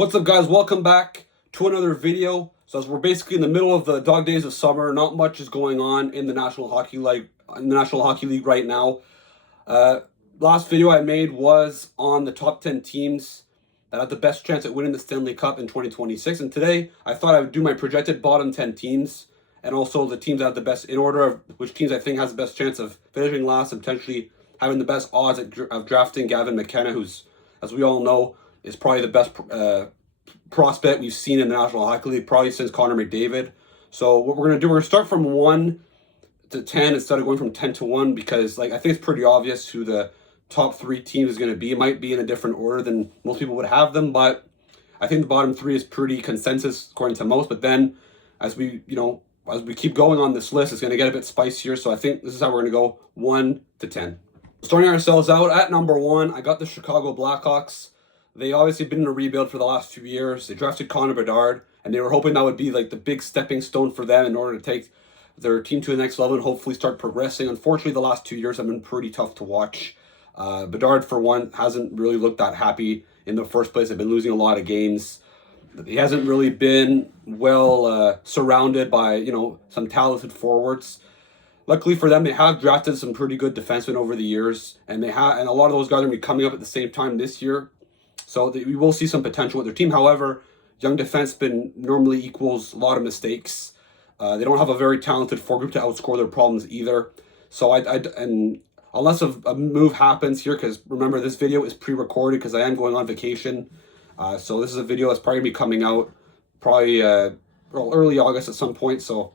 What's up, guys? Welcome back to another video. So as we're basically in the middle of the dog days of summer, not much is going on in the National Hockey League right now. Last video I made was on the top 10 teams that have the best chance at winning the Stanley Cup in 2026. And today I thought I would do my projected bottom 10 teams and also the teams that have the best, in order of which teams I think has the best chance of finishing last and potentially having the best odds of drafting Gavin Mckenna, who's, as we all know, is probably the best prospect we've seen in the National Hockey League probably since Connor McDavid. So what we're going to do, we're going to start from 1 to 10 instead of going from 10 to 1 because I think it's pretty obvious who the top 3 teams is going to be. It might be in a different order than most people would have them, but I think the bottom 3 is pretty consensus according to most. But then as we keep going on this list, it's going to get a bit spicier. So I think this is how we're going to go 1 to 10. Starting ourselves out at number 1, I got the Chicago Blackhawks. They obviously been in a rebuild for the last few years. They drafted Connor Bedard, and they were hoping that would be like the big stepping stone for them in order to take their team to the next level and hopefully start progressing. Unfortunately, the last 2 years have been pretty tough to watch. Bedard, for one, hasn't really looked that happy in the first place. They've been losing a lot of games. He hasn't really been well surrounded by, some talented forwards. Luckily for them, they have drafted some pretty good defensemen over the years, and a lot of those guys are going to be coming up at the same time this year. So we will see some potential with their team. However, young defenseman normally equals a lot of mistakes. They don't have a very talented foregroup to outscore their problems either. So and unless a move happens here, because remember this video is pre-recorded because I am going on vacation. So this is a video that's probably going to be coming out probably early August at some point. So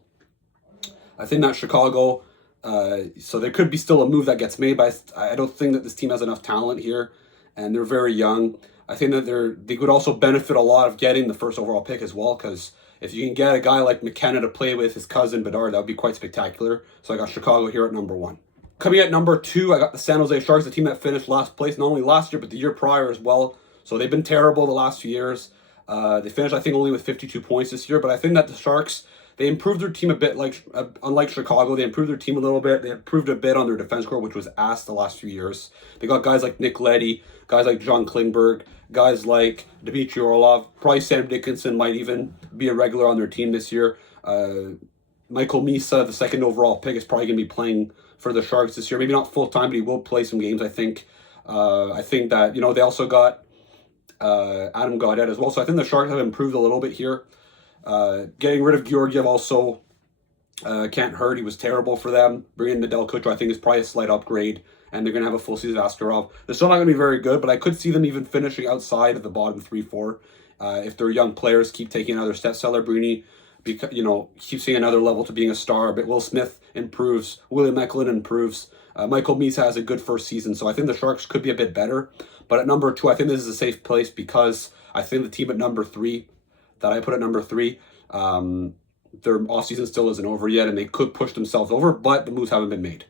I think that Chicago. So there could be still a move that gets made, but I don't think that this team has enough talent here, and they're very young. I think that they could also benefit a lot of getting the first overall pick as well, because if you can get a guy like McKenna to play with his cousin Bedard, that would be quite spectacular. So I got Chicago here at number 1. Coming at number 2, I got the San Jose Sharks, the team that finished last place, not only last year, but the year prior as well. So they've been terrible the last few years. They finished, I think, only with 52 points this year, but I think that the Sharks, they improved their team a bit, unlike Chicago. They improved their team a little bit. They improved a bit on their defense core, which was ass the last few years. They got guys like Nick Leddy, guys like John Klingberg, guys like Dmitry Orlov. Probably Sam Dickinson might even be a regular on their team this year. Michael Misa, the second overall pick, is probably going to be playing for the Sharks this year. Maybe not full-time, but he will play some games, I think. I think that, they also got Adam Gaudette as well. So I think the Sharks have improved a little bit here. Getting rid of Georgiev also can't hurt. He was terrible for them. Bringing in Nadal Kutcher, I think, is probably a slight upgrade, and they're going to have a full season of Askarov. They're still not going to be very good, but I could see them even finishing outside of the bottom 3-4 if their young players keep taking another step. Celebrini, keeps seeing another level to being a star, but Will Smith improves. William Eklund improves. Michael Misa has a good first season, so I think the Sharks could be a bit better. But at number 2, I think this is a safe place because I think the team at number 3 that I put at number 3, their offseason still isn't over yet, and they could push themselves over, but the moves haven't been made.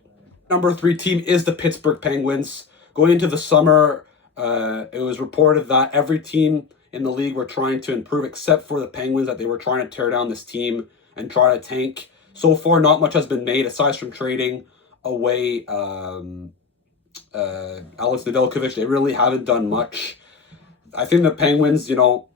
Number 3 team is the Pittsburgh Penguins. Going into the summer, it was reported that every team in the league were trying to improve except for the Penguins, that they were trying to tear down this team and try to tank. So far, not much has been made aside from trading away Alex Nedeljkovic. They really haven't done much. I think the Penguins,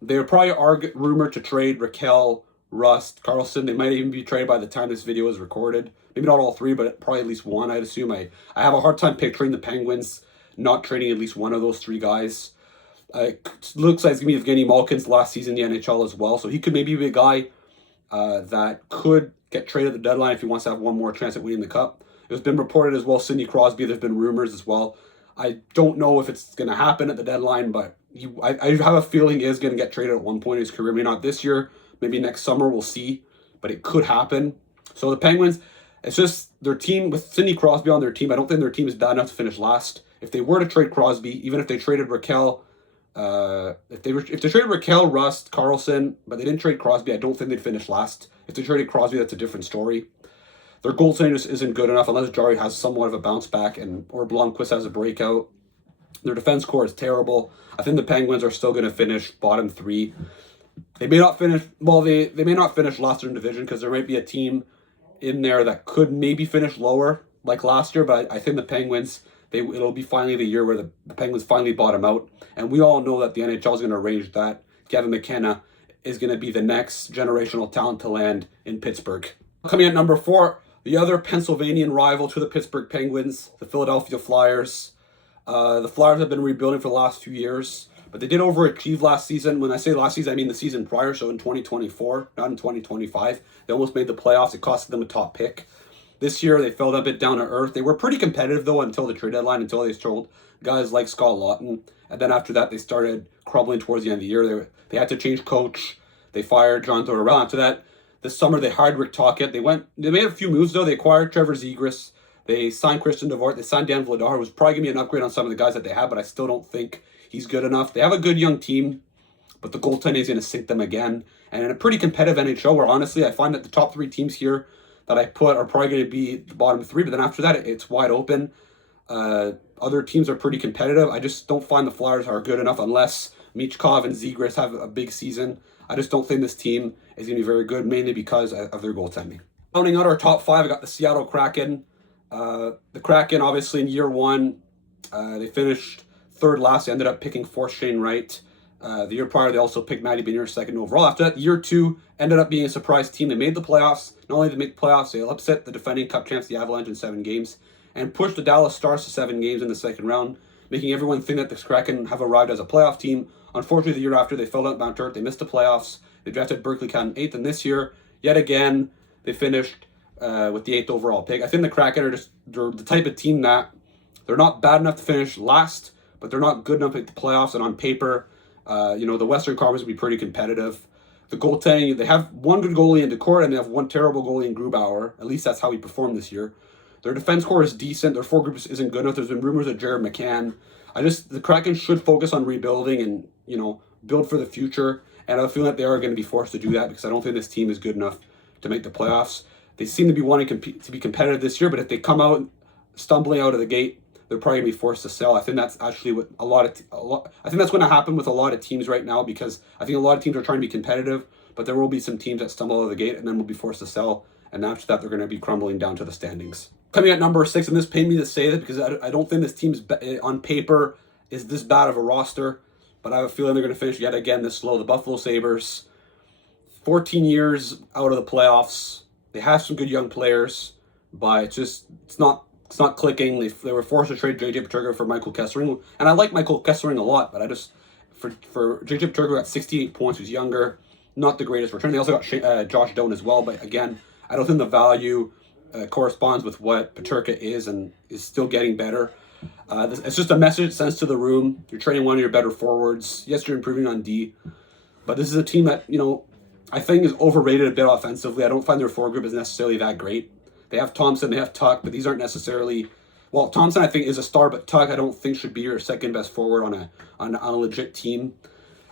they're probably rumored to trade Raquel, Rust, Carlson. They might even be traded by the time this video is recorded. Maybe not all 3, but probably at least one, I'd assume. I have a hard time picturing the Penguins not trading at least one of those 3 guys. It looks like it's going to be Evgeny Malkin's last season in the NHL as well, so he could maybe be a guy that could get traded at the deadline if he wants to have one more chance at winning the Cup. It's been reported as well, Sidney Crosby. There's been rumors as well. I don't know if it's going to happen at the deadline, but I have a feeling he is going to get traded at one point in his career. Maybe not this year, maybe next summer, we'll see. But it could happen. So the Penguins, it's just their team, with Sidney Crosby on their team, I don't think their team is bad enough to finish last. If they were to trade Crosby, even if they traded Raquel, if they traded Raquel, Rust, Carlson, but they didn't trade Crosby, I don't think they'd finish last. If they traded Crosby, that's a different story. Their goaltending just isn't good enough unless Jari has somewhat of a bounce back or Blomqvist has a breakout. Their defense core is terrible. I think the Penguins are still going to finish bottom 3. They may not finish, they may not finish last in division because there might be a team in there that could maybe finish lower like last year, but I think the Penguins, it'll be finally the year where the Penguins finally bottom out. And we all know that the NHL is going to arrange that Gavin Mckenna is going to be the next generational talent to land in Pittsburgh. Coming at number 4, the other Pennsylvanian rival to the Pittsburgh Penguins, the Philadelphia Flyers. The Flyers have been rebuilding for the last few years, but they did overachieve last season. When I say last season, I mean the season prior, so in 2024, not in 2025. They almost made the playoffs. It costed them a top pick. This year, they fell a bit down to earth. They were pretty competitive, though, until the trade deadline, until they sold guys like Scott Laughton. And then after that, they started crumbling towards the end of the year. They had to change coach. They fired John Tortorella. After that, this summer, they hired Rick Tocchet. They made a few moves, though. They acquired Trevor Zegras. They signed Christian Dvorak. They signed Dan Vladar, who was probably going to be an upgrade on some of the guys that they had, but I still don't think he's good enough. They have a good young team, but the goaltending is going to sink them again. And in a pretty competitive NHL, where honestly, I find that the top 3 teams here that I put are probably going to be the bottom 3, but then after that, it's wide open. Other teams are pretty competitive. I just don't find the Flyers are good enough unless Michkov and Zegras have a big season. I just don't think this team is going to be very good, mainly because of their goaltending. Rounding out our top 5, I got the Seattle Kraken. The Kraken, obviously, in year 1, they finished 3rd last. They ended up picking 4th Shane Wright. The year prior, they also picked Matty Benier 2nd overall. After that, year 2 ended up being a surprise team. They made the playoffs. Not only did they make the playoffs, they upset the defending Cup champs, the Avalanche, in 7 games, and pushed the Dallas Stars to 7 games in the second round, making everyone think that the Kraken have arrived as a playoff team. Unfortunately, the year after, they fell out Mount Dirt. They missed the playoffs. They drafted Berkeley County 8th, and this year, yet again, they finished with the 8th overall pick. I think the Kraken are they're the type of team that they're not bad enough to finish last, but they're not good enough to make the playoffs. And on paper, the Western Conference would be pretty competitive. The goaltending, they have one good goalie in Decourt, and they have one terrible goalie in Grubauer. At least that's how he performed this year. Their defense core is decent. Their forward group isn't good enough. There's been rumors of Jared McCann. The Kraken should focus on rebuilding and, build for the future. And I have a feeling that they are going to be forced to do that because I don't think this team is good enough to make the playoffs. They seem to be wanting to be competitive this year, but if they come out stumbling out of the gate, they're probably going to be forced to sell. I think that's actually what I think that's going to happen with a lot of teams right now, because I think a lot of teams are trying to be competitive, but there will be some teams that stumble out of the gate and then will be forced to sell. And after that, they're going to be crumbling down to the standings. Coming at number 6, and this pained me to say that because I don't think this team's on paper is this bad of a roster, but I have a feeling they're going to finish yet again this low. The Buffalo Sabres, 14 years out of the playoffs. They have some good young players, but it's not clicking. They were forced to trade JJ Peterka for Michael Kessering, and I like Michael Kessering a lot, but I just for JJ Peterka got 68 points, who's younger, not the greatest return. They also got Josh Doan as well, but again, I don't think the value corresponds with what Peterka is and is still getting better. It's just a message it sends to the room. You're trading one of your better forwards. Yes, you're improving on D, but this is a team that I think is overrated a bit offensively. I don't find their forward group is necessarily that great. They have Thompson, they have Tuck, but these aren't necessarily... Well, Thompson I think is a star, but Tuck I don't think should be your second best forward on a legit team.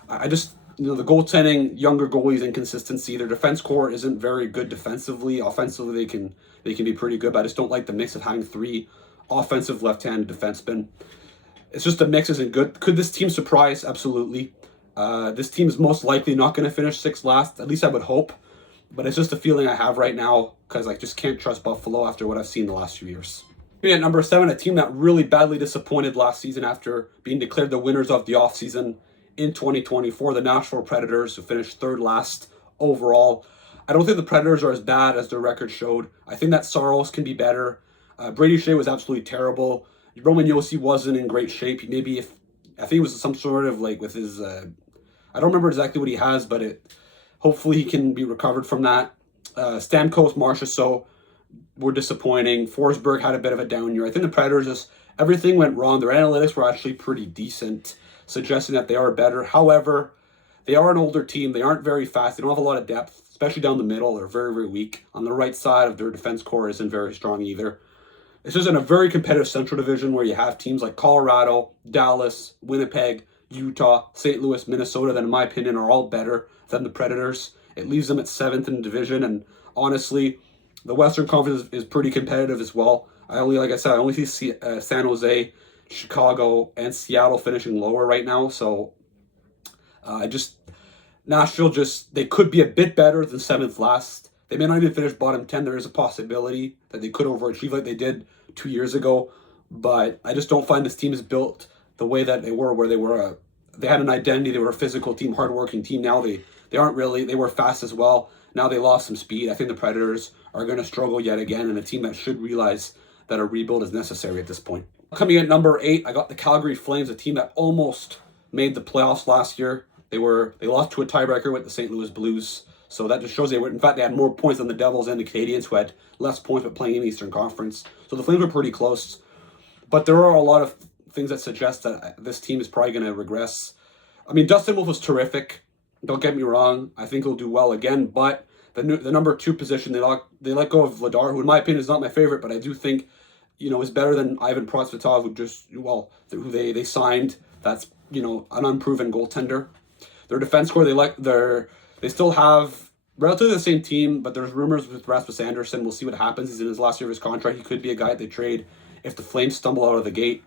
I just the goaltending, younger goalies, inconsistency. Their defense core isn't very good defensively. Offensively, they can be pretty good, but I just don't like the mix of having 3 offensive left-handed defensemen. It's just the mix isn't good. Could this team surprise? Absolutely. This team is most likely not going to finish 6th last. At least I would hope. But it's just a feeling I have right now because I just can't trust Buffalo after what I've seen the last few years. At number 7, a team that really badly disappointed last season after being declared the winners of the offseason in 2024, the Nashville Predators, who finished 3rd last overall. I don't think the Predators are as bad as their record showed. I think that Saros can be better. Brady Shea was absolutely terrible. Roman Josi wasn't in great shape. I think it was some sort of with his... I don't remember exactly what he has, but hopefully he can be recovered from that. Stamkos, Marchessault were disappointing. Forsberg had a bit of a down year. I think the Predators everything went wrong. Their analytics were actually pretty decent, suggesting that they are better. However, they are an older team. They aren't very fast. They don't have a lot of depth, especially down the middle. They're very, very weak. On the right side of their defense core isn't very strong either. This is in a very competitive Central Division where you have teams like Colorado, Dallas, Winnipeg, Utah, St. Louis, Minnesota that, in my opinion, are all better than the Predators. It leaves them at 7th in the division, and honestly, the Western Conference is pretty competitive as well. I only see San Jose, Chicago, and Seattle finishing lower right now. So, Nashville they could be a bit better than 7th last. They may not even finish bottom 10. There is a possibility that they could overachieve like they did 2 years ago. But I just don't find this team is built the way that they were, where they were they had an identity. They were a physical team, hardworking team. Now they aren't really. They were fast as well. Now they lost some speed. I think the Predators are going to struggle yet again, and a team that should realize that a rebuild is necessary at this point. Coming in at number 8, I got the Calgary Flames, a team that almost made the playoffs last year. They lost to a tiebreaker with the St. Louis Blues. So that just shows they had more points than the Devils and the Canadiens, who had less points but playing in the Eastern Conference. So the Flames were pretty close. But there are a lot of things that suggest that this team is probably going to regress. I mean, Dustin Wolf was terrific. Don't get me wrong. I think he'll do well again. But the number 2 position, they let go of Vladar, who in my opinion is not my favorite, but I do think, is better than Ivan Prosvetov, who they signed. That's, an unproven goaltender. Their defense core, they still have relatively the same team, but there's rumors with Rasmus Andersson. We'll see what happens. He's in his last year of his contract. He could be a guy that they trade if the Flames stumble out of the gate.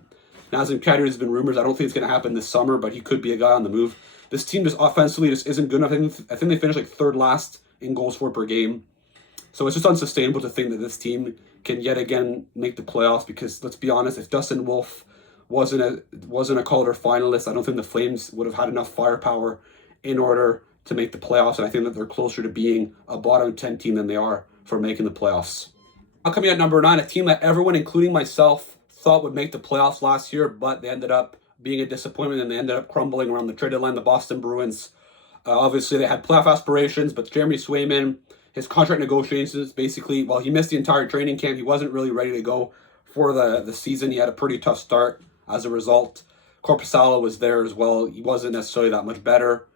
Nazem Kadri has been rumors. I don't think it's going to happen this summer, but he could be a guy on the move. This team just offensively isn't good enough. I think they finished like 3rd last in goals for per game. So it's just unsustainable to think that this team can yet again make the playoffs, because let's be honest, if Dustin Wolf wasn't a Calder finalist, I don't think the Flames would have had enough firepower in order to make the playoffs, and I think that they're closer to being a bottom 10 team than they are for making the playoffs. Now coming at number 9, a team that everyone, including myself, thought would make the playoffs last year, but they ended up being a disappointment and they ended up crumbling around the trade deadline, the Boston Bruins. Obviously, they had playoff aspirations, but Jeremy Swayman, his contract negotiations, basically, while he missed the entire training camp, he wasn't really ready to go for the season. He had a pretty tough start as a result. Korpisalo was there as well. He wasn't necessarily that much better.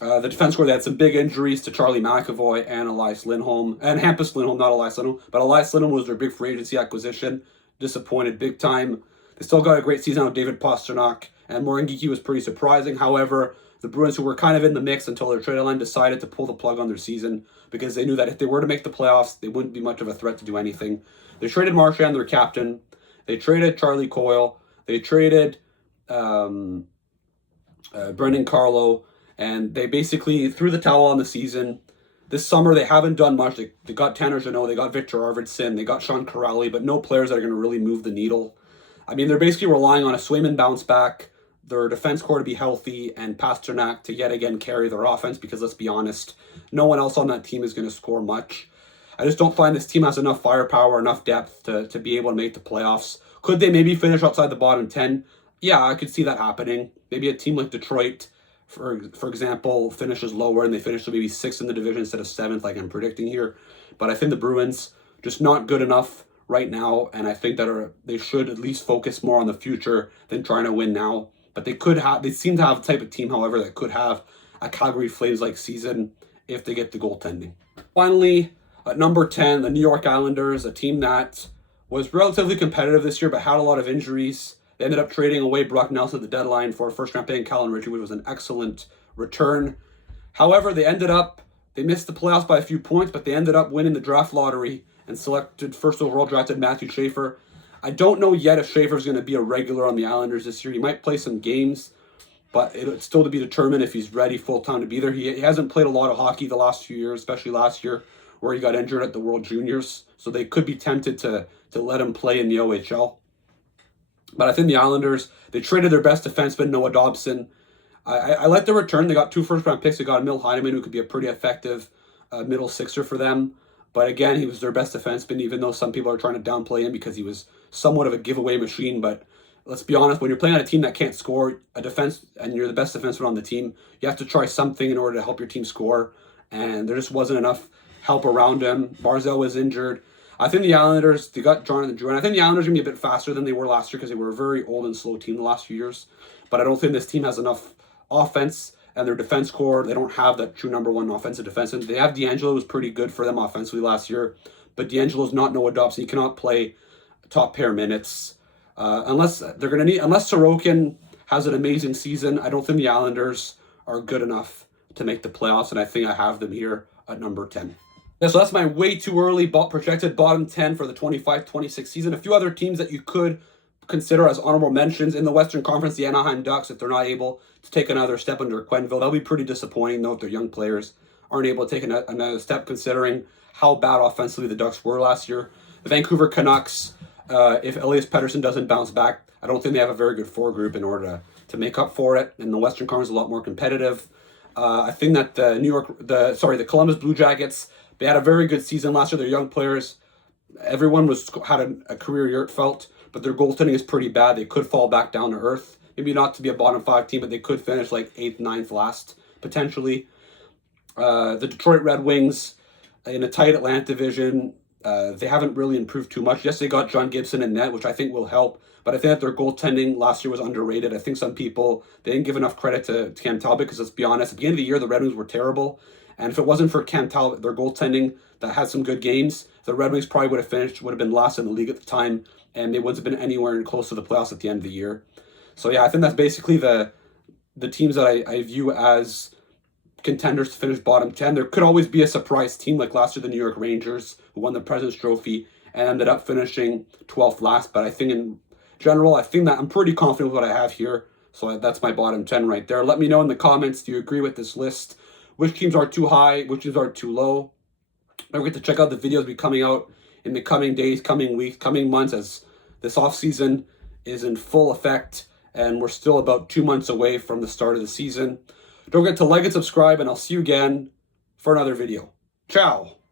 The defense core, they had some big injuries to Charlie McAvoy and Elias Lindholm. And Hampus Lindholm, not Elias Lindholm. But Elias Lindholm was their big free agency acquisition. Disappointed big time. They still got a great season out of David Pastrnak. And Morengiki was pretty surprising. However, the Bruins, who were kind of in the mix until their trade line, decided to pull the plug on their season because they knew that if they were to make the playoffs, they wouldn't be much of a threat to do anything. They traded Marchand, their captain. They traded Charlie Coyle. They traded Brendan Carlo. And they basically threw the towel on the season. This summer, they haven't done much. They got Tanner Jeannot, they got Victor Arvidsson, they got Sean Corrali, but no players that are going to really move the needle. I mean, they're basically relying on a Swayman bounce back, their defense core to be healthy, and Pastrnak to yet again carry their offense, because let's be honest, no one else on that team is going to score much. I just don't find this team has enough firepower, enough depth to be able to make the playoffs. Could they maybe finish outside the bottom 10? Yeah, I could see that happening. Maybe a team like Detroit, for example, finishes lower and they finish maybe 6th in the division instead of 7th, like I'm predicting here. But I think the Bruins just not good enough right now, and I think that they should at least focus more on the future than trying to win now. But they seem to have the type of team, however, that could have a Calgary Flames-like season if they get the goaltending. Finally, at number 10, the New York Islanders, a team that was relatively competitive this year but had a lot of injuries. They ended up trading away Brock Nelson at the deadline for a first-round pick and Callan Ritchie, which was an excellent return. However, they missed the playoffs by a few points, but they ended up winning the draft lottery and selected first overall drafted Matthew Schaefer. I don't know yet if Schaefer's going to be a regular on the Islanders this year. He might play some games, but it's still to be determined if he's ready full-time to be there. He hasn't played a lot of hockey the last few years, especially last year, where he got injured at the World Juniors. So they could be tempted to let him play in the OHL. But I think the Islanders, they traded their best defenseman, Noah Dobson. I like the return. They got 2 first-round picks. They got Emil Heineman, who could be a pretty effective middle sixer for them. But again, he was their best defenseman, even though some people are trying to downplay him because he was somewhat of a giveaway machine. But let's be honest, when you're playing on a team that can't score a defense and you're the best defenseman on the team, you have to try something in order to help your team score. And there just wasn't enough help around him. Barzal was injured. I think the Islanders, they got Jonathan Drouin. I think the Islanders are going to be a bit faster than they were last year because they were a very old and slow team the last few years. But I don't think this team has enough offense, and their defense core, they don't have that true number 1 offensive defenseman. They have D'Angelo, who was pretty good for them offensively last year, but D'Angelo's not Noah Dobson. He cannot play top pair minutes. Unless Sorokin has an amazing season, I don't think the Islanders are good enough to make the playoffs, and I think I have them here at number 10. Yeah, so that's my way too early projected bottom 10 for the 25-26 season. A few other teams that you could consider as honorable mentions in the Western Conference, the Anaheim Ducks, if they're not able to take another step under Quenneville. That'll be pretty disappointing, though, if their young players aren't able to take another step, considering how bad offensively the Ducks were last year. The Vancouver Canucks, if Elias Pettersson doesn't bounce back, I don't think they have a very good forward group in order to make up for it, and the Western Conference is a lot more competitive. I think that the Columbus Blue Jackets, they had a very good season last year. Their young players, everyone had a career year, it felt, but their goaltending is pretty bad. They could fall back down to earth. Maybe not to be a bottom 5 team, but they could finish like 8th, 9th last, potentially. The Detroit Red Wings, in a tight Atlantic division, they haven't really improved too much. Yes, they got John Gibson in net, which I think will help, but I think that their goaltending last year was underrated. I think some people, they didn't give enough credit to Cam Talbot, because let's be honest, at the beginning of the year, the Red Wings were terrible, and if it wasn't for Cam Talbot, their goaltending, that had some good games, the Red Wings probably would have been last in the league at the time, and they wouldn't have been anywhere close to the playoffs at the end of the year. So yeah, I think that's basically the teams that I view as contenders to finish bottom 10. There could always be a surprise team, like last year the New York Rangers, who won the President's Trophy and ended up finishing 12th last. But I think in general, I think that I'm pretty confident with what I have here. So that's my bottom 10 right there. Let me know in the comments, do you agree with this list? Which teams are too high? Which teams are too low? Don't forget to check out the videos be coming out in the coming days, coming weeks, coming months, as this offseason is in full effect, and we're still about 2 months away from the start of the season. Don't forget to like and subscribe, and I'll see you again for another video. Ciao!